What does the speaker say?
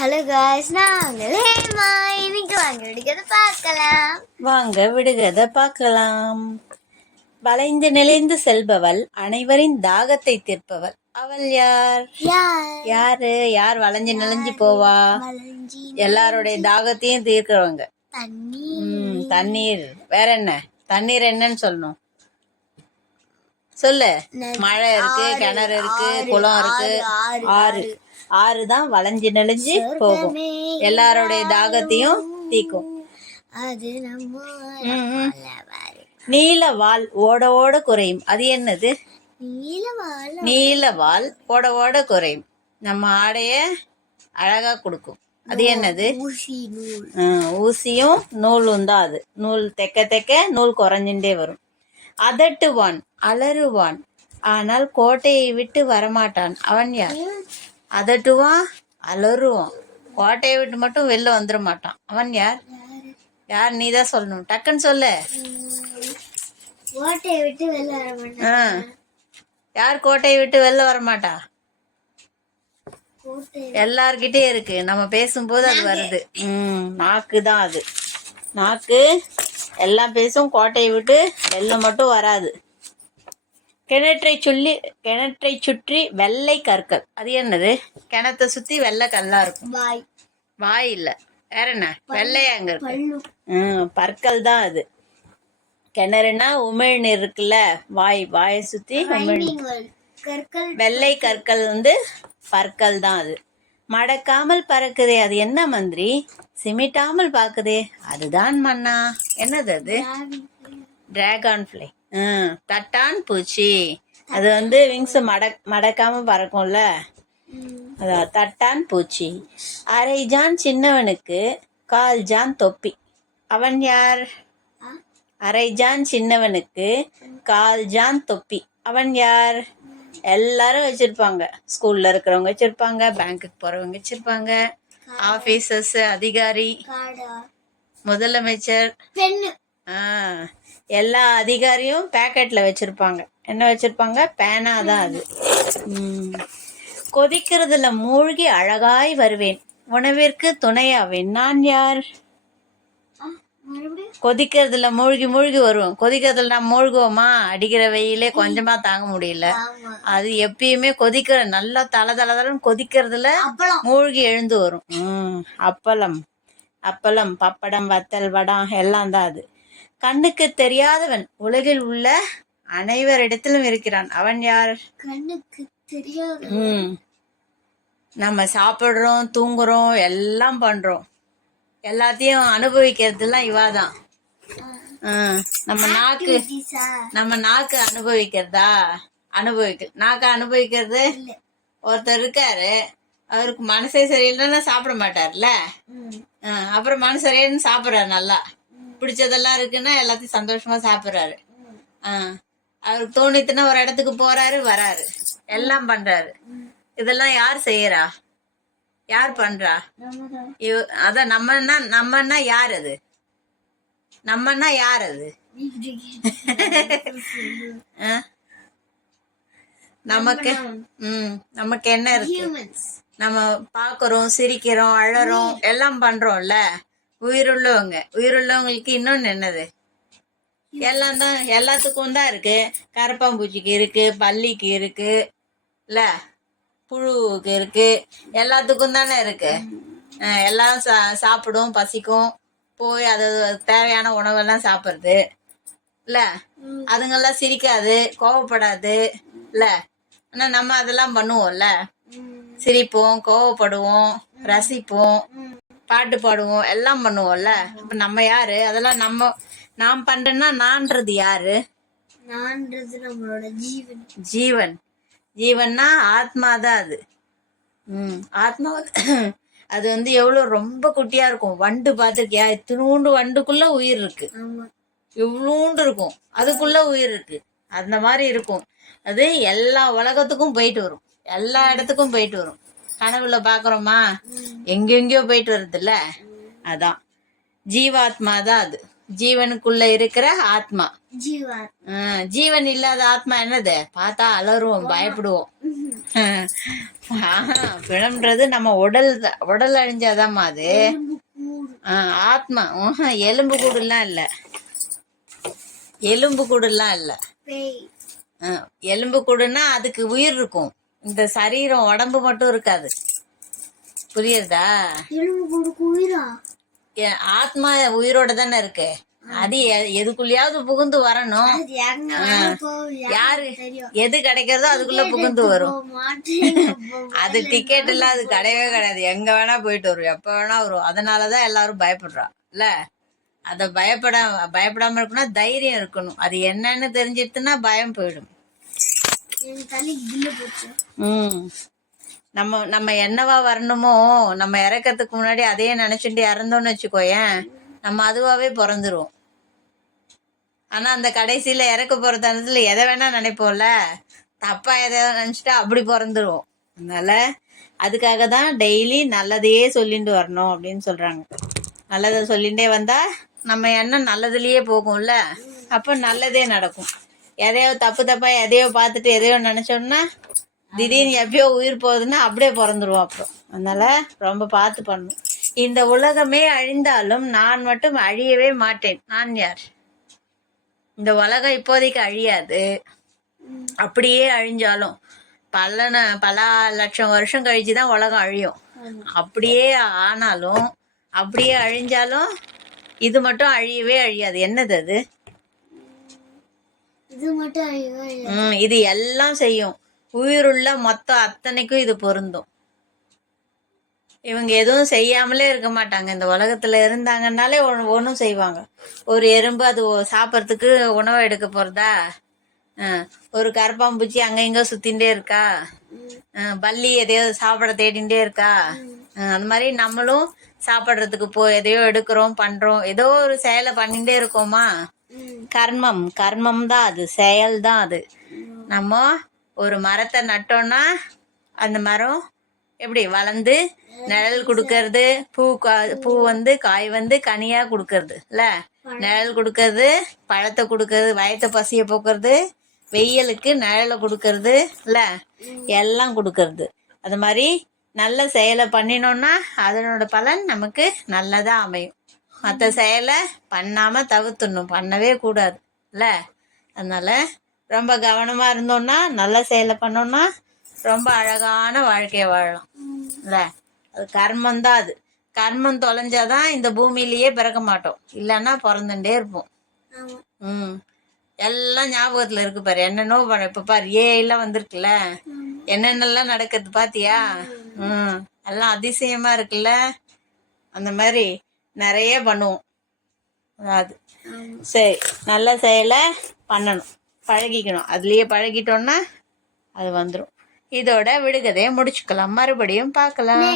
Hello guys, நாங்கள் ஹேமா. இன்னைக்கு வாங்க விடுகதை பார்க்கலாம். வளைந்து நெளிந்து செல்பவள், அனைவரின் தாகத்தை தீர்ப்பவள். அவள் யார்? யாரு? யார் வளைஞ்சு நெளிஞ்சு போவா? எல்லாருடைய தாகத்தையும் தீர்க்கிறவங்க. தண்ணீர். வேற என்ன? தண்ணீர் என்னன்னு சொல்லணும், சொல்லு. மழை இருக்கு, கிணறு இருக்கு, குளம் இருக்கு, ஆறு. ஆறு தான் வளைஞ்சு நெளிஞ்சு போகும், எல்லாருடைய தாகத்தையும் தீக்கும். நீல வால் ஓட ஓட குறையும். அது என்னது? நீல வால் ஓட ஓட குறையும், நம்ம ஆடைய அழகா கொடுக்கும். அது என்னது? ஊசியும் நூலும் தான். அது நூல் தைக்க தைக்க நூல் குறைஞ்சுட்டே வரும். அதட்டுவான், அலறுவான், ஆனால் கோட்டையை விட்டு வரமாட்டான். அவன் யார்? அதட்டுவான், அலறுவான், கோட்டையை விட்டு மட்டும் வெளில வந்துட மாட்டான். அவன் யார்? யார்? நீ தான் சொல்லணும், டக்குன்னு சொல்லு. யார் கோட்டையை விட்டு வெளில வரமாட்டா? எல்லார்கிட்டே இருக்கு, நம்ம பேசும்போது அது வருது. நாக்கு தான் அது. நாக்கு எல்லாம் பேசும், கோட்டையை விட்டு வெளில மட்டும் வராது. கிணற்றை சுற்றி வெள்ளை கற்கள். அது என்னது? கிணத்தை சுத்தி வெள்ளை கல்லா இருக்கும். வாய் இல்ல, வேற என்ன? வெள்ளையா அங்க இருக்கு. பற்கள் தான் அது. கிணறுனா உமிழ்நீர் இருக்குல்ல, வாயை சுத்தி வெள்ளை கற்கள் பற்கள் தான் அது. மடக்காமல் பறக்குதே, அது என்ன மந்திரி? சிமிட்டாமல் பாக்குதே, அதுதான் மன்னா. என்னது அது? Dragonfly. தட்டான் பூச்சி. அது விங்ஸ் மடக்காம பறக்கும்ல, அதான் தட்டான் பூச்சி. அரை ஜான் சின்னவனுக்கு கால் ஜான் தொப்பி. அவன் யார்? அரை ஜான் சின்னவனுக்கு கால் ஜான் தொப்பி. அவன் யார்? எல்லாரும் வச்சிருப்பாங்க. ஸ்கூல்ல இருக்கிறவங்க வச்சிருப்பாங்க, பேங்க்குக்கு போறவங்க வச்சிருப்பாங்க, ஆபீசர்ஸ், அதிகாரி, முதலமைச்சர், எல்லா அதிகாரியும் பேக்கெட்ல வச்சிருப்பாங்க. என்ன வச்சிருப்பாங்க? பேனா தான் அது. கொதிக்கிறதுல மூழ்கி அழகாய் வருவேன், உணவிற்கு துணையாவேன். நான் யார்? கொதிக்கிறதுல மூழ்கி மூழ்கி வருவோம். கொதிக்கிறதுல நம்ம மூழ்குவோமா? அடிக்கிற வெயிலே கொஞ்சமா தாங்க முடியல. அது எப்பயுமே கொதிக்கிற, நல்லா தளதளன்னு கொதிக்கிறதுல மூழ்கி எழுந்து வரும். அப்பளம், பப்படம், வத்தல், வடம் எல்லாம் தான் அது. கண்ணுக்கு தெரியாதவன் உலகில் உள்ள அனைவரிடத்திலும் இருக்கிறான். அவன் யார்? கண்ணுக்கு தெரியாத. நம்ம சாப்பிடுறோம், தூங்குறோம், எல்லாம் பண்றோம், எல்லாத்தையும் அனுபவிக்கிறதுலாம் இவாதான். நம்ம நாக்கு அனுபவிக்கிறதா? நாக்கு அனுபவிக்கிறது. ஒருத்தர் இருக்காரு, அவருக்கு மனசே சரியில்லைன்னா சாப்பிட மாட்டார்ல, அப்புறம் மனசு சரியில்லைன்னு சாப்பிட்றாரு. நல்லா பிடிச்சதெல்லாம் இருக்குன்னா எல்லாத்தையும் சந்தோஷமா சாப்பிட்றாரு. அவருக்கு தோணித்துன்னா ஒரு இடத்துக்கு போறாரு, வராரு, எல்லாம் பண்றாரு. இதெல்லாம் யார் செய்யறா? யார் பண்றா? அதான் நம்மன்னா யார் அது? நம்மன்னா யார் அது? நமக்கு என்ன இருக்கு? நம்ம பாக்குறோம், சிரிக்கிறோம், அழறோம், எல்லாம் பண்றோம்ல. உயிருள்ளவங்களுக்கு இன்னொன்னு என்னது? எல்லாம் தான், எல்லாத்துக்கும் தான் இருக்கு. கரப்பாம்பூச்சிக்கு இருக்கு, பல்லிக்கு இருக்கு, இல்ல புழுவுக்கு இருக்கு, எல்லாத்துக்கும் தானே இருக்கு. எல்லாம் சாப்பிடும், பசிக்கும், போய் அது தேவையான உணவெல்லாம் சாப்பிடுறது இல்ல. அதுங்கெல்லாம் சிரிக்காது, கோவப்படாது இல்ல. ஆனா நம்ம அதெல்லாம் பண்ணுவோம்ல, சிரிப்போம், கோவப்படுவோம், ரசிப்போம், பாட்டு பாடுவோம், எல்லாம் பண்ணுவோம்ல. அப்ப நம்ம யாரு? அதெல்லாம் நாம் பண்றேன்னா நான்றது யாரு? நான்றது நம்மளோட ஜீவன். ஜீவன்னா ஆத்மா தான் அது. ஆத்மா அது எவ்வளவு ரொம்ப குட்டியா இருக்கும். வண்டு பார்த்திருக்கியா? இத்தினூண்டு வண்டுக்குள்ள உயிர் இருக்கு, இவ்வளோண்டு இருக்கும், அதுக்குள்ள உயிர் இருக்கு. அந்த மாதிரி இருக்கும். அது எல்லா உலகத்துக்கும் போயிட்டு வரும், எல்லா இடத்துக்கும் போயிட்டு வரும். கனவுல பாக்குறோமா? எங்கெங்கயோ போயிட்டு வருது இல்ல. அதான் ஜீவாத்மா தான் அது. ஜீவனுக்குள்ள இருக்கிற ஆத்மா. ஜீவா. ஜீவன் இல்லாத ஆத்மா என்னது? பார்த்தா அலறுவோம், பயப்படுவோம். பிணம்ன்றது நம்ம உடல் அழிஞ்சாதாம்மா அது. ஆத்மா எலும்பு கூடுலாம் இல்ல, எலும்பு கூடுலாம் இல்ல. எலும்பு கூடுன்னா அதுக்கு உயிர் இருக்கும், இந்த சரீரம் உடம்பு மட்டும் இருக்காது. புரியுதா? ஆத்மா உயிரோட தானே இருக்கு. அது எதுக்குள்ளயாவது புகுந்து வரணும். யாரு எது கிடைக்கிறதோ அதுக்குள்ள புகுந்து வரும். அது டிக்கெட் எல்லாம் அது கிடையவே கிடையாது, எங்க வேணா போயிட்டு வரும், எப்ப வேணா வரும். அதனாலதான் எல்லாரும் பயப்படுறா இல்ல. அத பயப்படாம இருக்கணும்னா தைரியம் இருக்கணும். அது என்னன்னு தெரிஞ்சிட்டுன்னா பயம் போயிடும். நம்ம என்னவா வரணுமோ, நம்ம இறக்கிறதுக்கு முன்னாடி அதையே நினைச்சுட்டு இறந்தோம்னு வச்சுக்கோயேன், நம்ம அதுவாவே பிறந்துருவோம். ஆனா அந்த கடைசியில இறக்க போற தருணத்துல எதை வேணா நினைப்போம்ல, தப்பா எதை நினைச்சிட்டா அப்படி பிறந்துருவோம். அதனால அதுக்காக தான் டெய்லி நல்லதையே சொல்லிட்டு வரணும் அப்படின்னு சொல்றாங்க. நல்லதை சொல்லிட்டே வந்தா நம்ம எண்ணம் நல்லதுலயே போகும்ல, அப்ப நல்லதே நடக்கும். எதையோ தப்பா எதையோ பார்த்துட்டு எதையோ நினைச்சோம்னா திடீர்னு எப்பயோ உயிர் போகுதுன்னா அப்படியே பிறந்துருவோம். அப்புறம் அதனால ரொம்ப பார்த்து பண்ணணும். இந்த உலகமே அழிந்தாலும் நான் மட்டும் அழியவே மாட்டேன். நான் யார்? இந்த உலகம் இப்போதைக்கு அழியாது. அப்படியே அழிஞ்சாலும் பல லட்சம் வருஷம் கழிச்சுதான் உலகம் அழியும். அப்படியே ஆனாலும் அப்படியே அழிஞ்சாலும் இது மட்டும் அழியவே அழியாது. என்னது அது? இது எல்லாம் செய்யும். உயிருள்ள மொத்தம் அத்தனைக்கும் இது பொருந்தும். இவங்க எதுவும் செய்யாமலே இருக்க மாட்டாங்க. இந்த உலகத்துல இருந்தாங்கன்னாலே ஒன்றும் செய்வாங்க. ஒரு எறும்பு அது சாப்பிட்றதுக்கு உணவு எடுக்க போறதா? ஒரு கரப்பாம்பூச்சி அங்க இங்க சுத்தின்டே இருக்கா? பல்லி எதையோ சாப்பிட தேடிண்டே இருக்கா? அந்த மாதிரி நம்மளும் சாப்பிட்றதுக்கு எதையோ எடுக்கிறோம், பண்றோம், ஏதோ ஒரு செயலை பண்ணிட்டே இருக்கோமா? கர்மம் தான் அது, செயல் தான் அது. நம்ம ஒரு மரத்தை நட்டோம்னா அந்த மரம் எப்படி வளர்ந்து நிழல் கொடுக்கறது, பூ வந்து காய் வந்து கனியா கொடுக்கறது இல்ல, நிழல் கொடுக்கறது, பழத்தை கொடுக்கறது, வயத்தை பசிய போக்குறது, வெயிலுக்கு நிழலை கொடுக்கறது இல்ல, எல்லாம் கொடுக்கறது. அது மாதிரி நல்ல செயலை பண்ணினோம்னா அதனோட பலன் நமக்கு நல்லதா அமையும். மற்ற செயலை பண்ணாம தவிர்த்துடணும், பண்ணவே கூடாது இல்ல. அதனால ரொம்ப கவனமா இருந்தோம்னா, நல்ல செயலை பண்ணோம்னா ரொம்ப அழகான வாழ்க்கைய வாழலாம் இல்ல. அது கர்மம் தான். அது கர்மம் தொலைஞ்சாதான் இந்த பூமியிலேயே பிறக்க மாட்டோம், இல்லைன்னா பிறந்துட்டே இருப்போம். எல்லாம் ஞாபகத்துல இருக்கு பாரு, என்னென்னோ இப்ப பாரு எல்லாம் வந்திருக்குல்ல, என்னென்னலாம் நடக்குது பாத்தியா? எல்லாம் அதிசயமா இருக்குல்ல. அந்த மாதிரி நிறைய பண்ணுவோம். அதாவது சரி, நல்ல செயலை பண்ணணும், பழகிக்கணும். அதுலயே பழகிட்டோம்னா அது வந்துடும். இதோட விடுகதையை முடிச்சுக்கலாம், மறுபடியும் பார்க்கலாம்.